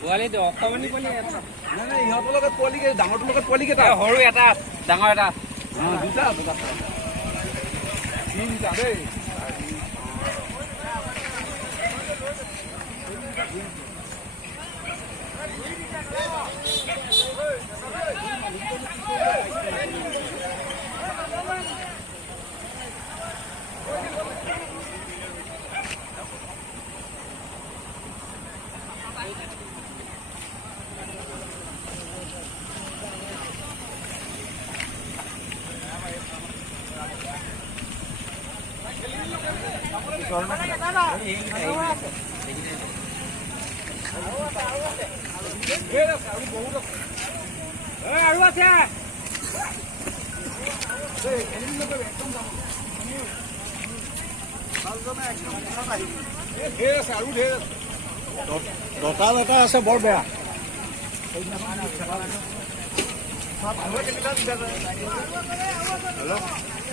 পোৱালিটো অকমানি পোৱালি নাই ইহঁতৰ লগত পোৱালি ডাঙৰটোৰ লগত পোৱালি কেইটা সৰু এটা ডাঙৰ এটা দুটা তিনিটা দেই আৰু আছে দঁতাল এটা আছে বৰ বেয়া হেল্ল'